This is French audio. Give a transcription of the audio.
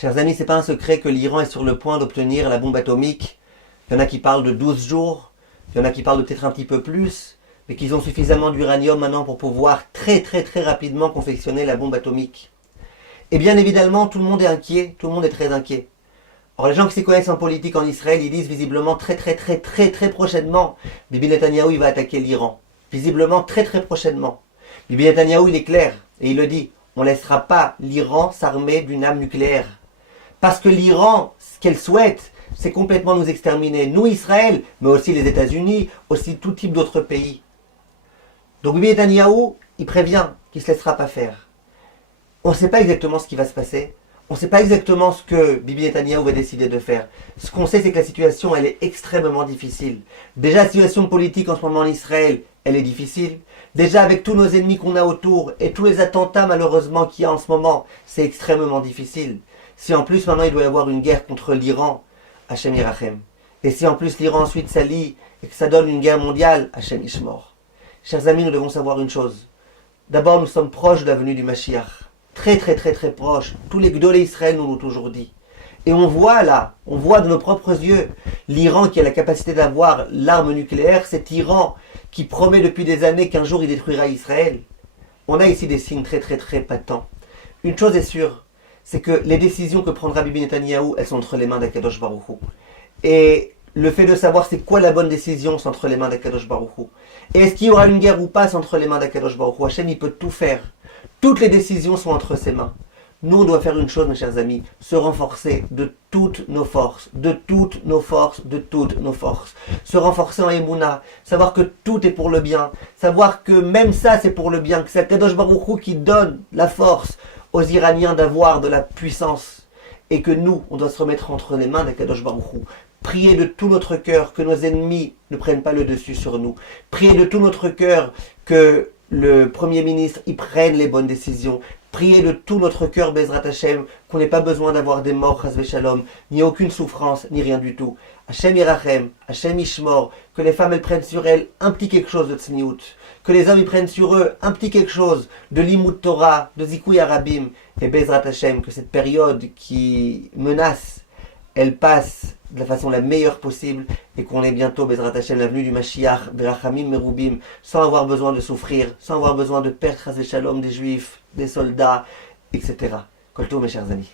Chers amis, c'est pas un secret que l'Iran est sur le point d'obtenir la bombe atomique. Il y en a qui parlent de 12 jours, il y en a qui parlent de peut-être un petit peu plus, mais qu'ils ont suffisamment d'uranium maintenant pour pouvoir très rapidement confectionner la bombe atomique. Et bien évidemment, tout le monde est inquiet, tout le monde est très inquiet. Or, les gens qui s'y connaissent en politique en Israël, ils disent visiblement très prochainement, Bibi Netanyahou il va attaquer l'Iran. Visiblement très prochainement. Bibi Netanyahou il est clair, et il le dit, on ne laissera pas l'Iran s'armer d'une arme nucléaire. Parce que l'Iran, ce qu'elle souhaite, c'est complètement nous exterminer. Nous, Israël, mais aussi les États-Unis, aussi tout type d'autres pays. Donc Bibi Netanyahou, il prévient qu'il ne se laissera pas faire. On ne sait pas exactement ce qui va se passer. On ne sait pas exactement ce que Bibi Netanyahou va décider de faire. Ce qu'on sait, c'est que la situation, elle est extrêmement difficile. Déjà, la situation politique en ce moment en Israël, elle est difficile. Déjà, avec tous nos ennemis qu'on a autour et tous les attentats, malheureusement, qu'il y a en ce moment, c'est extrêmement difficile. Si en plus, maintenant, il doit y avoir une guerre contre l'Iran, Hachem Yirachem. Et si en plus, l'Iran ensuite s'allie et que ça donne une guerre mondiale, Hachem Yishmor. Chers amis, nous devons savoir une chose. D'abord, nous sommes proches de la venue du Mashiach. Très proche. Tous les Gdolé Israël nous l'ont toujours dit. Et on voit là, on voit de nos propres yeux, l'Iran qui a la capacité d'avoir l'arme nucléaire, cet Iran qui promet depuis des années qu'un jour il détruira Israël. On a ici des signes très patents. Une chose est sûre, c'est que les décisions que prendra Bibi Netanyahou, elles sont entre les mains d'Akadosh Baruch Hu. Et le fait de savoir c'est quoi la bonne décision, c'est entre les mains d'Akadosh Baruch Hu. Et est-ce qu'il y aura une guerre ou pas, c'est entre les mains d'Akadosh Baruch Hu. Hachem, il peut tout faire. Toutes les décisions sont entre ses mains. Nous, on doit faire une chose, mes chers amis, se renforcer de toutes nos forces, de toutes nos forces, de toutes nos forces. Se renforcer en Emouna, savoir que tout est pour le bien, savoir que même ça, c'est pour le bien, que c'est Kadosh Baruch Hu qui donne la force aux Iraniens d'avoir de la puissance, et que nous, on doit se remettre entre les mains d'Akadosh Baruch Hu. Prier de tout notre cœur que nos ennemis ne prennent pas le dessus sur nous. Prier de tout notre cœur que le Premier ministre y prenne les bonnes décisions. Prier de tout notre cœur, Bezrat Hashem, qu'on n'ait pas besoin d'avoir des morts, Chas Shalom, ni aucune souffrance, ni rien du tout. Hashem Yirachem, Hashem Ishmor, que les femmes elles prennent sur elles un petit quelque chose de Tzniout, que les hommes ils prennent sur eux un petit quelque chose de Limud Torah, de Zikouy Arabim, et Bezrat Hashem, que cette période qui menace, elle passe de la façon la meilleure possible et qu'on ait bientôt, Bezrat Hashem, la venue du Mashiach, Berachamim Merubim, sans avoir besoin de souffrir, sans avoir besoin de perdre Chas Shalom des Juifs, des soldats, etc. Kolto, mes chers amis.